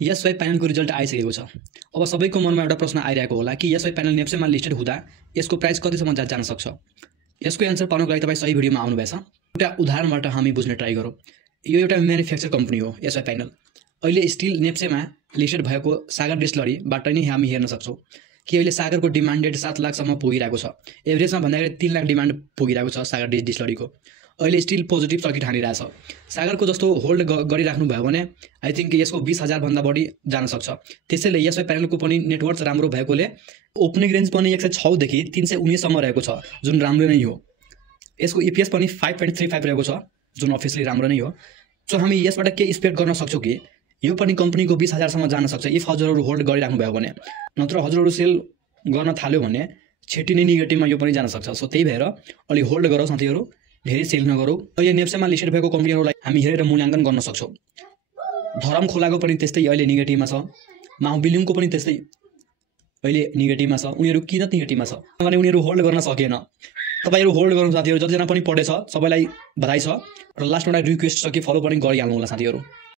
SY प्यानलको result आइसकेको छ। अब सबैको मनमा एउटा प्रश्न आइरहेको होला कि एसवाई प्यानल नेप्सेमा लिस्टेड हुँदा यसको प्राइस कतिसम्म जान सक्छ। यसको एन्सर पाउनको लागि तपाईँ सही भिडियोमा आउनुभएछ। एउटा उदाहरणबाट हामी बुझ्ने ट्राई गरौँ। यो एउटा म्यानुफ्याक्चर कम्पनी हो एसवाई प्यानल। अहिले स्टिल नेप्सेमा लिस्टेड भएको सागर डिस्टिलरीबाट नै हामी हेर्न सक्छौँ कि अहिले सागरको डिमान्डेड 7 लाखसम्म पुगिरहेको छ। एभरेजमा भन्दाखेरि 3 लाख डिमान्ड पुगिरहेको छ सागर डिस्टिलरीको। अहिले स्टिल पोजिटिभ सर्किट हानिरहेछ। सागरको जस्तो होल्ड गरिराख्नु भयो भने आई थिङ्क यसको 20,000 भन्दा बढी जान सक्छ। त्यसैले एसवाई प्यानलको पनि नेटवर्क राम्रो भएकोले ओपनिङ रेन्ज पनि 106 देखि 319 सम्म रहेको छ, जुन राम्रो नै हो। यसको इपिएस पनि 5.35 रहेको छ, जुन अफिसियली राम्रो नै हो। सो हामी यसबाट के एक्सपेक्ट गर्न सक्छौँ कि यो पनि कम्पनीको 20,000 सम्म जान सक्छ इफ हजुरहरू होल्ड गरिराख्नु भयो भने। नत्र हजुरहरू सेल गर्न थाल्यो भने छेटी नै नेगेटिभमा यो पनि जान सक्छ। सो त्यही भएर अलि होल्ड गरौँ साथीहरू, धेरै सेल नगरौँ। अहिले नेप्सेमा लिस्टेड भएको कम्पनीहरूलाई हामी हेरेर मूल्याङ्कन गर्न सक्छौँ। धरम खोलाको पनि त्यस्तै अहिले नेगेटिभमा छ। माउबिलिङको पनि त्यस्तै अहिले नेगेटिभमा छ। उनीहरू किन नेगेटिभमा छ भने उनीहरू होल्ड गर्न सकेन। तपाईँहरू होल्ड गर्नु साथीहरू, जतिजना पनि पढेछ सबैलाई बधाई छ। र लास्टमा एउटा रिक्वेस्ट छ कि फलो पनि गरिहाल्नु होला साथीहरू।